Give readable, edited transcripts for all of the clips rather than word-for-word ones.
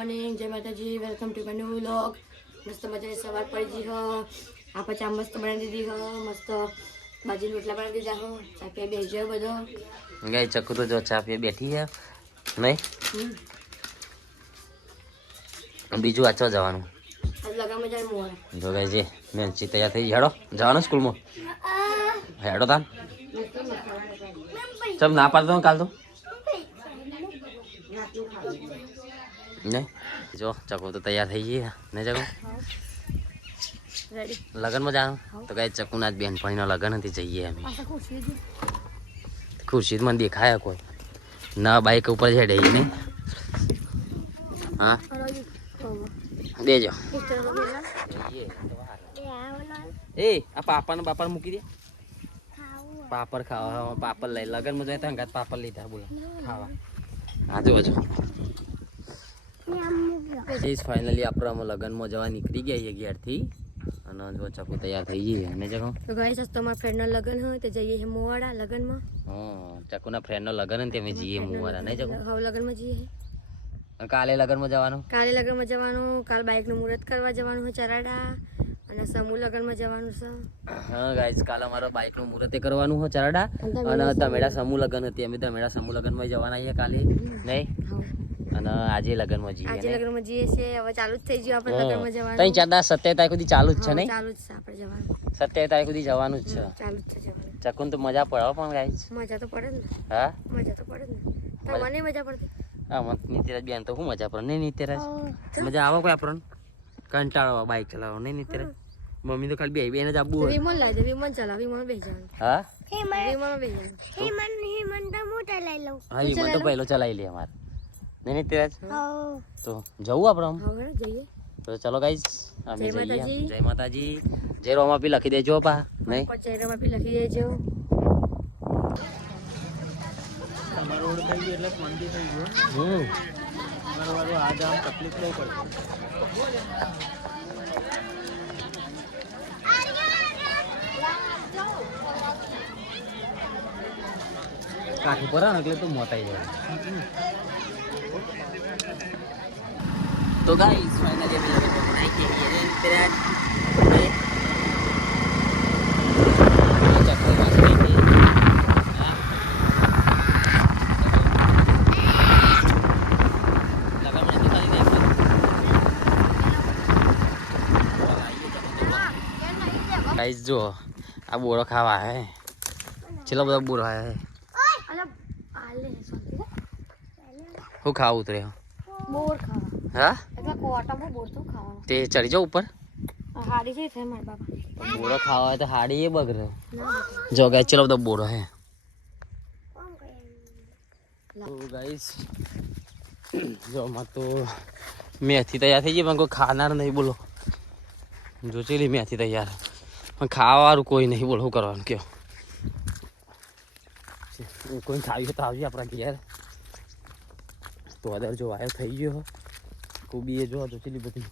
Morning, જય માતાજી. Welcome to my new vlog. મસ્ત મજાની સવાર પડી ગઈ હ. આપણે ચા મસ્ત બનાવી દીધી હ. મસ્ત બાજરી રોટલા બનાવી દીધા હ. ચા પીએ બેસજો બધો. ગાય ચકુ તો જો ચા પીએ બેઠી છે નહીં. બીજું વાંચવા જવાનું. આજ લગામાં જાય મોર. જો ગાય જે મેંચી તૈયાર થઈ હેડો જવાનું સ્કૂલમાં. હેડો તાન ચમ ના પાડતો કાલ તો ને જો ચકો તો તૈયાર થઈ ગઈ ને ચકો રેડી લગનમાં જાણ તો ગાય ચકુના જ બેનપણીનો લગન હતી જઈએ અમે. ખુરશી મને દેખાય કોઈ ના બાઈક ઉપર છે ને. હા દેજો એ આ પાપડ બાપડ મૂકી દે. પાપડ ખાવા પાપડ લઈ લગનમાં જાય તો હંગાત પાપડ લીધા બોલો ખાવા. હા જો ફાઇનલી આપણે લગનમાં જવા નીકળી ગયા છીએ ઘેરથી અને જો ચકુ તૈયાર થઈ ગઈ અને ચકો તો ગાઈસ આજ તમારા ફ્રેન્ડનો લગન હોય તો જઈએ હે મોવાડા લગનમાં. ચકુના ફ્રેન્ડનો લગન ને તમે જઈએ મુવાડા નહીં ચકો. હવે લગનમાં જઈએ કાલે લગનમાં જવાનું. કાલે લગનમાં જવાનું. કાલ બાઇકનું મુહૂર્ત કરવા જવાનું હોય ચરાડા અને સમૂહ લગનમાં જવાનું છે. હા ગાઈસ કાલે અમારો બાઇકનું મુહૂર્ત કરવાનું હોય ચરાડા અને તમેડા સમૂહ લગન હતી અમે તમેડા સમૂહ લગનમાં જવાના છીએ કાલે નહીં. અને આજે લગનમાં જઈએ. આજે લગનમાં જઈએ છે. હવે ચાલુ જ થઈ ગયું આપણે લગનમાં જવાનું. 3-4 27 તારીખ સુધી ચાલુ જ છે નહીં. ચાલુ જ છે આપણે જવાનું. 27 તારીખ સુધી જવાનું જ છે. ચાલુ જ છે જવાનું. ચકુન તો મજા પડે પણ ગાઈસ. મજા તો પડે ને. હા મજા તો પડે ને. તમને મજા પડતી. હા મને નીતિરાજ બેન તો શું મજા પડે નહીં નીતિરાજ મજા આવે કોઈ આપણને કંટાળો બાઇક ચલાવો નહીં નીતિરાજ. મમ્મી તો ખાલી બે બેન જ આપવું હોય. વિમલ લાવી દે વિમલ ચલાવ વિમલ બેસી જવાનું. હા વિમલ બેસી જવાનું. હા વિમલ તો પહેલો ચલાવી લે અમારે નહીં નીતિરાજ. તો જવું આપણે આમ હવે જઈએ. તો ચલો ગાઈસ અમે જય જઈએ. માતાજી. જય માતાજી. જય રોમાપી લખી દેજો પા નહીં. ચહેરામાં બી લખી દેજો. તમારો રોડ થઈ ગયો એટલે મંદિર થઈ ગયો. તમારો વાળો આ જામ તકલીફ નહીં પડે. કાઠી પર એટલે તો મોટાઈ જાય. તો ગાઈસ ફાઇનલી અમે લોકો બનાવી કે નીતિરાજ ગાઈસ જો આ બોરો ખાવા હે ચલો બધા બોરો હે હું ખાવું ઉતરે બોર ખાવા. હા એટલે કોટામાં બોર તો ખાવાનું. તે ચડી જાવ ઉપર હારી જઈ છે મારા બાપા. બોરો ખાવા હોય તો હાડી એ બગડે. જો ગાઈસ ચલો બધા બોરો હે. તો ગાઈસ જો માં તો મેથી તૈયાર થઈ ગઈ પણ કોઈ ખાનાર નહીં બોલો. જો ચેલી મેથી તૈયાર પણ ખાવાવાળું કોઈ નહીં બોલો શું કરવાનું કયો. કોઈ ખાવી તો આવજે આપણા ઘેર. તો અદર જો વાયર થઈ ગયો કોબી એ જો તો ચેલી બધી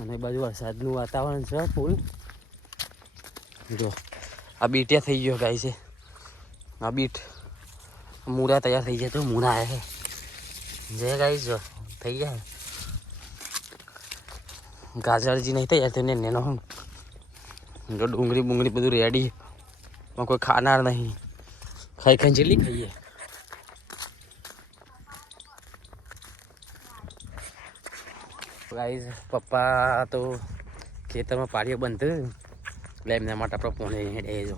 અને બાજુ વરસાદનું વાતાવરણ છે ફૂલ. જો આ બીટિયા થઈ ગયો ગાય છે. આ બીટ મૂળા તૈયાર થઈ ગયા તો મૂળા આવ્યા છે જે ગાય જો થઈ ગયા. ગાજરજી નહીં તૈયાર થઈને નેનો જો ડુંગળી બુંગળી બધું રેડી પણ કોઈ ખાનાર નહીં. ખાઈ ખાઈ જેટલી ખાઈએ. ગાઈસ પપ્પા તો ખેતરમાં પાડીઓ બંધ એટલે એમના માટે આપણે પોણે હેડે જો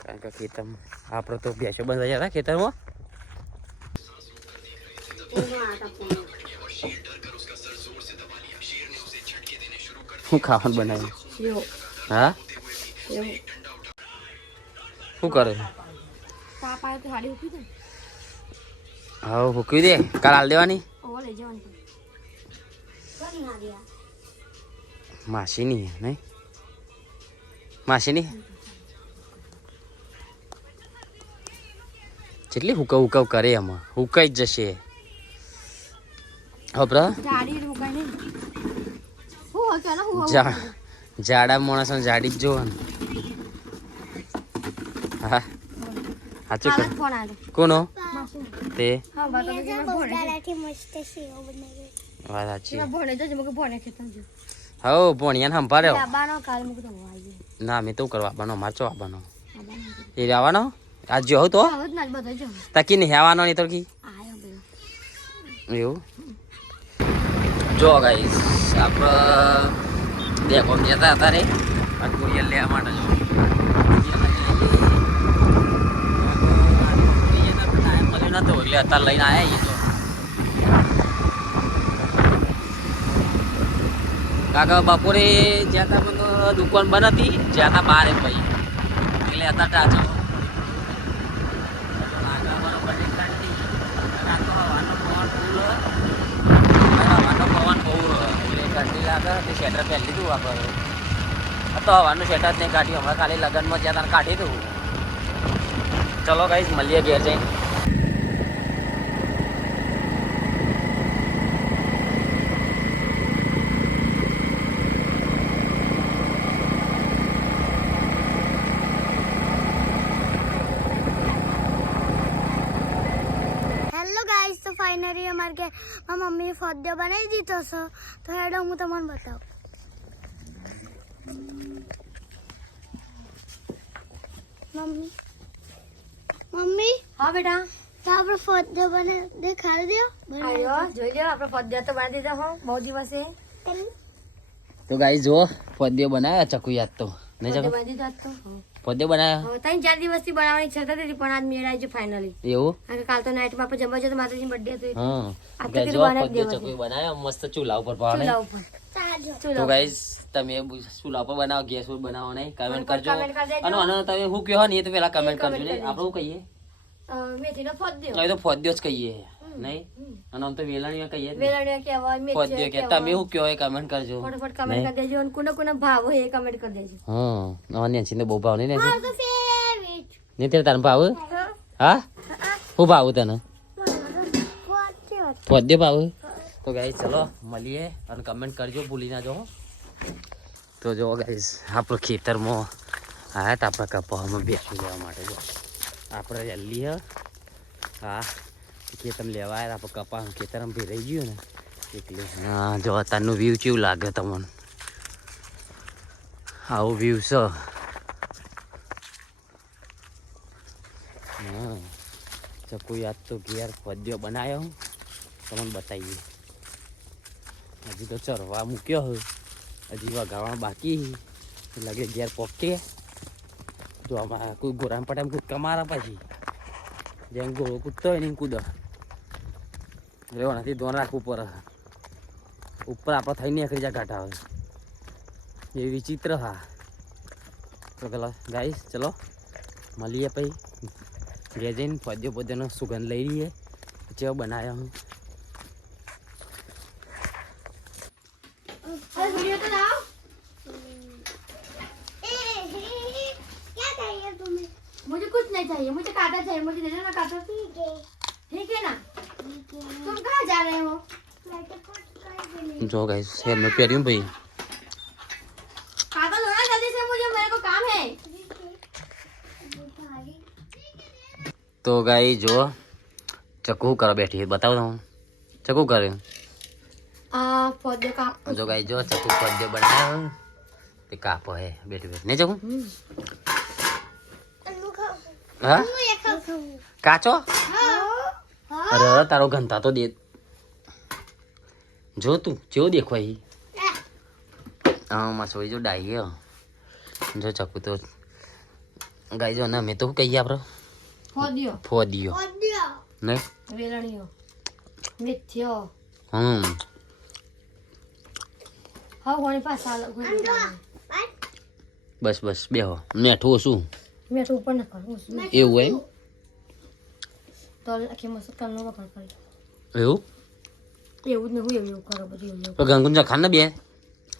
કારણ કે ખેતરમાં આપણે તો ભેંસો બંધ રહ્યા હતા ખેતરમાં. શું ખાવાનું બનાવ્યું? હા શું કરે? હા મૂકી દે કાલ હાલ દેવાની. માસીની નહીં માસીની કેટલી હુકવ હુકવ કરે એમાં હુકાઈ જ જશે. જાડા માણસ જાડી જ જોવાનું. હા સાચું હાલ કર જ ફોન આવ્યો કોનો માસી તે હા વાત તો કે ભોણે વાત સાચી કે ભોણે જજો મકે ભોણે ખેતમ જો હો ભણિયાને સંભાળ્યો લાબાનો કાલ મકે તો આવી ના મેં તો કરવા આવવાનો મારચો આવવાનો લાબાનો એ આવવાનો આજ જો તો આવત ના બધો જો તકી નહીં આવવાનો નહીં તો કી આયો ભાઈ એવું જો ગાઈસ આપણે દેખો જતા હતા રે આ કુરિયર લેવા માટે જો નતો એટલે અત્યારે લઈને આવ્યા તો કાકા બપોરે જ્યાં તા મને દુકાન બંધ હતી જ્યાં તા બહાર ભાઈ એટલે અત્યારે ટાચો પવન બહુ એટલે ઠંડી લાગે તે સ્વેટર પહેરી લીધું આપણે તો હવાનું સ્વેટર જ નહીં કાઢ્યું હમણાં ખાલી લગ્નમાં જ્યાં તારે કાઢી દઉં ચલો ગાઈસ મળીએ ઘેર જઈને तो फाइनली हमारे के मम्मी फद्य बनाई दी तो हेडो हूँ तमन बताओ मम्मी मम्मी હા બેટા तो આપણે ફદ્ય બને દેખાડી દો આયો જોઈ લ્યો આપણે પદ્ય તો બનાવી દીધા હો બહુ દિવસે તો ગાઈસ જો પદ્ય બનાવ્યા ચકુ યાદ તો નહીં પદ્ય ચકુ બનાવી દીધા તો પદ્ય બનાવ્યા હવે 3-4 દિવસથી બનાવવાની ઈચ્છા થતી હતી પણ આજ મેળ આવી છે ફાઇનલી એવું કારણ કે કાલ તો નાઇટમાં આપણે જમવા જતો માતાજીની બર્થડે હતો એટલે. હા આ તો ગાઈસ કીધું જો બનાવી પદ્ય દેવા ચકુ બનાવ્યા મસ્ત ચૂલા ઉપર પાડે ચૂલા ઉપર ચાલો તો ચૂલા ગાઈસ તમે ચૂલા ઉપર બનાવો ગેસ ઉપર બનાવો નહીં કમેન્ટ કરજો comment કરી દેજો. અને આનો તમે શું કહો ને એ તો પેલા કમેન્ટ કરજો comment ને કરી આપણે શું કહીએ મેથીનો પદ્ય એ તો ફોદ્યો જ કહીએ નહીં અને આમ તો વેલણીયા કહીએ જ ને. વેલણીયા કહેવાય ફોદ્યો મેથીઓ કે તમે શું કહો એ કમેન્ટ કરજો ફટાફટ કમેન્ટ કરી દેજો અને કોને ભાવ હોય એ કમેન્ટ કરી દેજો હા અને નેન્સી ને બહુ ભાવ નહીં નેન્સી તો ફેવરેટ નહીં ત્યારે તને ભાવ હા શું ભાવ તને ફદ્ય ફોદ્યો ભાવ તો ગાઈસ ચલો મળીએ અને કમેન્ટ કરજો ભૂલી ના જાઓ તો જો ગાઈસ આપણો ખેતરમાં આવ્યા હતા આપણા કપામાં બેસી લેવા માટે જો આપણે જલ્દી હા ખેતર લેવા આવ્યા આપણે કપા ખેતરમાં ભેરાઈ ગયું ને એટલે હા જો અત્યારનું વ્યૂ કેવું લાગે તમને આવું વ્યૂ છે હા ચકુ યાદ તો ઘેર ફદ્યો બનાવ્યો તમને બતાવીએ હજી તો ચરવા મૂક્યો હોય હજી વગાડવાનું બાકી લાગે ઘેર પોકે જો આમાં કોઈ ગોરામ પટામ કૂદકા મારા પછી જેમ ગોળો કૂદતો હોય ને કૂદ રેવાનાથી ધોન રાખવું પડે ઉપર આપણે થઈને નીકળી જાય ઘાટા હોય એ વિચિત્ર હા તો પેલા ગાઈસ ચલો મળીએ પછી ઘેર જઈને પદ્યો પદ્યનો સુગંધ લઈ લઈએ ચેવો બનાવ્યો હું અરે વિડિયો તો લાવ क्या चाहिए तुम्हें मुझे कुछ नहीं चाहिए मुझे काटा चाहिए मुझे दे दो ना काटा ठीक है ना तुम कहाँ जा रहे हो જો ગાઈસ શેર મેં પહેર્યું ભાઈ काटा लो ना जल्दी से मुझे मेरे को काम है તો ગાઈ જો ચકુ કરો બેઠી બતાવો તો ચકુ કરે पौधे का જો ગાઈ જો ચકુ પદ્ય બનાવ્યો તે કાપો હે બેઠી બેઠી નહીં ચકુ હા ये खाओ કાચો અરે તારો ઘંટા તો દે જો તું જેવો દેખવાય હા માસોડી જો ડાઈ ગયો જો ચકુ તો ગાઈ જો ને મેં તો શું કહીએ આપણે पौधियो ફોદિયો फद्य નહીં वेलणियो मेथियो हाँ होने पास साल બસ બસ બેહો મેઠું શું मैं तो ऊपर ना करूँ उसमें એવું હોય तो आखिर मस्त करना होगा कर पड़ेगा એવું ये उतने हुए ये करो बड़ी ये તો ગંગુન ચા ખાને બે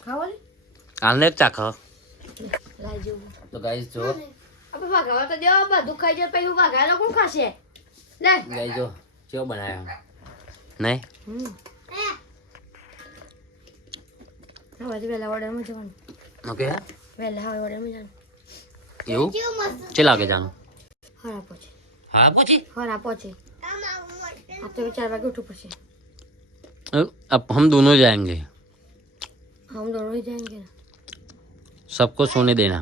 खाओ ले આને એક ચા ખાઓ लाई जो તો ગાઈસ જો अब भागा तो दे अब दुख खाई जो पे भागा लो कौन खासे ले ગાઈ જો કેવો બનાવ્યો નહીં हाँ वैसे वेला ऑर्डर में जान ઓકે वेला हाँ ऑर्डर में जान એવું क्यों मस्त ચે લાગે જાનું हाँ पूछ हाँ पहुंची हाँ आप पहुँचे अब तो 4 वागे उठो पड़े अब हम दोनों जाएंगे हम दोनों ही जाएंगे ना सबको सोने देना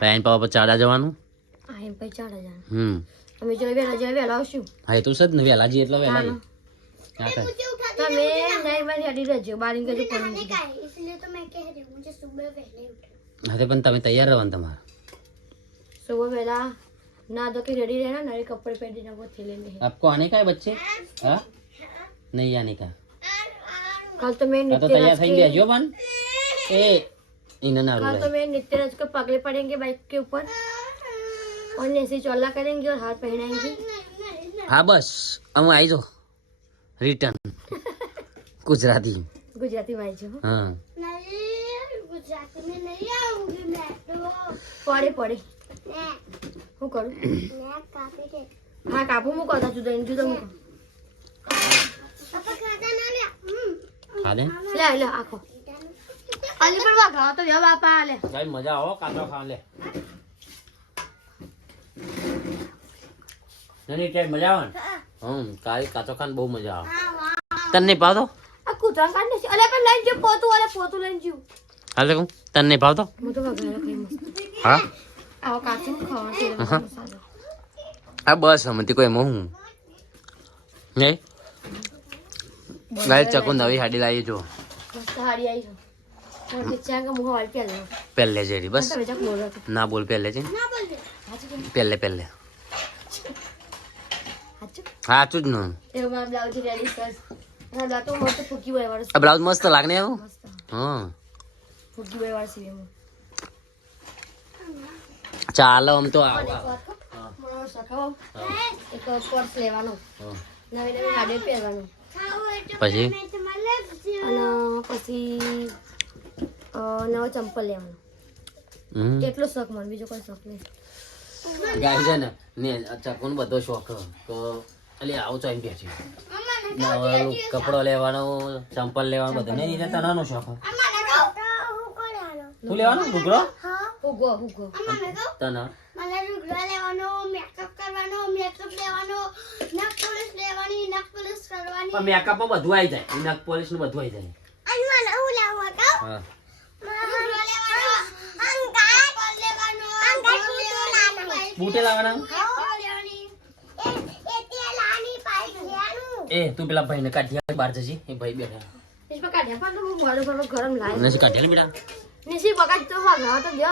बहन पापा पर चाड़ा जवानू આ એમ પછી 4 હજાર हम्म અમે જો વહેલા આવશું હા એ તો સદ ને વેલાજી એટલા વેલા क्या कर તમે નહીં માં રેડી રહેજો બારી કે જો खाने का है इसलिए तो मैं कह रही हूँ मुझे सुबह पहले उठना हाँ पण તમે તૈયાર રહેવાનું તમારે सुबह वेला ना दो के रेडी रहना नए कपड़े पहन देना वो थैले में है आपको आने का है बच्चे हाँ नहीं आने का कल तो मैं तो तैयार થઈ ગયા જો બન એ ઇને ના कल तो मैं नित्यराज को पगले पड़ेंगे बाइक के ऊपर और ऐसे चौला करेंगे और हाथ पहनाएंगे हाँ बस हम आई जो रिटर्न गुजराती गुजराती भाई जो हाँ नहीं गुजराती में नहीं आऊंगी मैं तो पड़े पड़े मैं હું કરું मैं काफी के હા કાપું મૂકો તા જુદા જુદા મૂકો पापा खाता ना ले खा ले લે લે આખો અલી પણ વાઘા તો વ્યા બાપા લે भाई मजा आओ काका खा ले नहीं टाइम मजा આવે કાઈ કાચો ખાન બહુ મજા આવે તને નહીં ભાવતો આ કૂતરા કાઢને છે અલે પણ લઈને જો પોતું લઈને જીવ હાલે કહું તને નહીં ભાવતો હું તો વઘારેલો ખાઈ મસ્ત હા આવો કાચું ખાવાનું છે મસાલો આ બસ હમતી કોઈ એમાં હું નહીં ગાય ચકુ નવી હાડી લાવી જો મસ્ત હાડી આવી છે और नीचे का मुंह वाल के ले પહેલે જેરી બસ तो बेटा बोल रहा था ના બોલ પહેલે છે ना बोल दे પહેલે પહેલે अच्छा સાચું જ ને ये मैं ब्लाउज रेडी कर हां ला तो मस्त फुकी हुए वाला આ બ્લાઉઝ મસ્ત લાગને આવું मस्त હા फुकी हुए वाला सीने में ચાલો આમ તો और આવો एक बात को मोनो सखाओ एक पर्स लेવાનો નવી નવી ગાડી પહેરવાનું खाओ तो પછી मैं तुम्हारे અને પછી નવો ચંપલ લેવાનો કેટલો શોખ મને બીજો કોઈ શોખ નહીં ગાય છે ને ચકુન બધો શોખ તો અલી આવું ચાઈ પે છે કપડો લેવાનો ચંપલ લેવાનો બધો નહીં તને તનાનો શોખ अम्मा को હું કોણ આલો તું લેવાનો લુગડો હા હુગો અમ્મા કો તને મને રુગડા લેવાનો મેકઅપ કરવાનો મેકઅપ લેવાનો નખ પોલિશ લેવાની નખ પોલિશ કરવાની પણ મેકઅપમાં બધું આવી જાય નખ પોલિશ નું બધું આવી જાય અને મને હું લાવવા કહો હા રુગડા લેવાનો અંગાત લેવાનો અંગાત લેવાનો બૂટે લાવવાના લેવાની એ તેલાની પાઈ લેવાનું એ તું પેલા ભાઈને કાઢ્યા બહાર જજી એ ભાઈ બેઠા इसमें काढ़िया पर तो मोड़ो पर गरम लाए નથી કાઢ્યા બેટા निसी पकड़ तो भागा तो दियो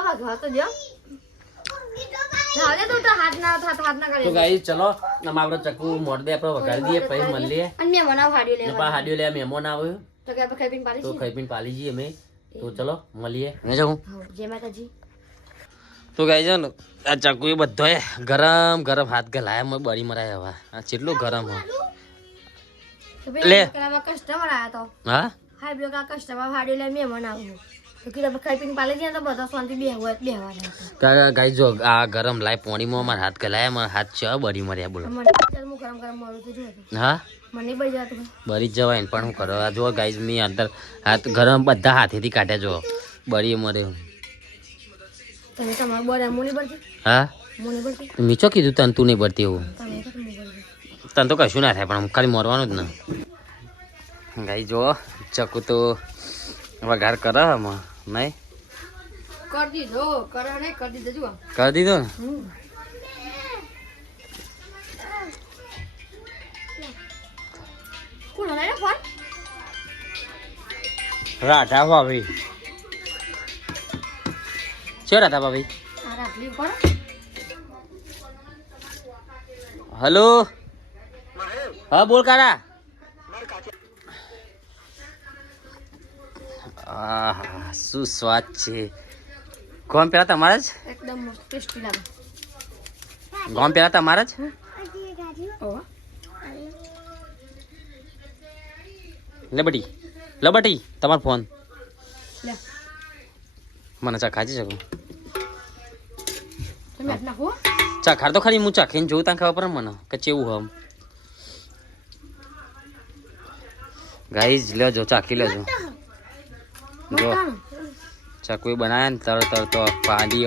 तो तो हाथ ना તો करे ગાઈ ચલો આમ આપણે ચકુ મોડ દે આપણે વગાડી દઈએ પછી મળીએ અને મેં મનાવ હાડી ને લેવા પા હાડીઓ લે મહેમાન આવ્યો તો કે આપણે ખાઈ પીને પાડી તો છે ખાઈ પીને પાલી જઈએ અમે તો ચલો મળીએ ને જાઉં હા જય માતાજી તો ગાઈ છે ને આ ચકુ એ બધો ગરમ ગરમ હાથ ગલાયા મેં બળી મરાય હવે આ કેટલું ગરમ હ તો લે. પેલા કસ્ટમર આયા તો હા હાઈ બ્લો કા કસ્ટમર હાડી લે મેં મનાવ તો કે આપણે ખાઈ પીને પાડી જાય તો બધા શાંતિ બેહવાના ગાઈ જો આ ગરમ લાય પોણીમાં મારા હાથ ગલાયા મારા હાથ છે બળી મર્યા બોલો મને ચાલ હું ગરમ ગરમ મળું તો જો હા મને બઈ જાતું બળી જ જવાય ને પણ શું કરો આ જો ગાઈઝ મેં અંદર હાથ ગરમ બધા હાથેથી કાઢ્યા જો બળી મરે તમે તમાર બોરા મુની બળતી હા મુની બળતી મીચો કીધું તને તું નહીં બળતી એવું તમે તો મુની બળતી તને તો કશું ના થાય પણ ખાલી મરવાનું જ ને ગાઈ જો ચકુ તો વઘાર કરે આમાં નહીં कर दीदो करो नहीं कर दीदो जुआ કરી દીધો ને कौन है ना फोन રાધા ભાભી છે રાધા ભાભી आ राखली करो હલો હા બોલ કારા આહ શું સ્વાદ છે ગોમ પેલા તમારા જ एकदम मस्त टेस्टी लागे ગોમ પેલા તમારા જ અજી ગાડી ओ લબટી તમારો ફોન ले મને ચા ખાજી શકું तुम अपना हो ચા ખાર તો ખરી હું ચાખીને જોઉં ત્યાં ખબર પડે મને કે ચેવું હમ ગાઈઝ લેજો ચાખી લેજો જો ચાકુ બનાયા ને તર તો પાડી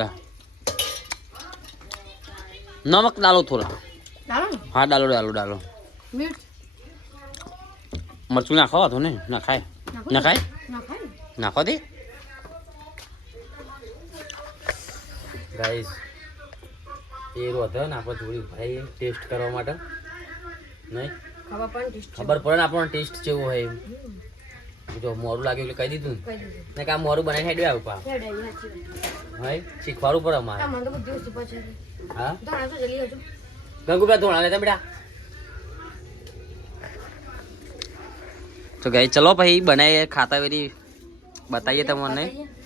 નમક ડાલો થોડા डालो ना हाँ डालो डालो डालो मिर्च मरचू नाखो तो नहीं ना खाए ना खाए ना खाए नाखो दे गाइस ये रोता ना આપણે જોડી ભાઈ ટેસ્ટ કરવા માટે નહીં ખાવા પણ ટેસ્ટ ખબર પડે ને આપણને ટેસ્ટ કેવો હોય એમ જો મોરું લાગ્યું એટલે કહી દીધું કહી દીધું ને કે આ મોરું બનાવી હેડ્યો આવું પા કેડે યાચી ભાઈ શીખવાડવું પડે અમારે આ મને તો બધું સુપર છે હા તો આ તો જલ્દી હજુ ગંગુબા ધોણા લેતા બેટા तो गई चलो भाई बनाए खाता वेरी बताइए तुमने बताइए।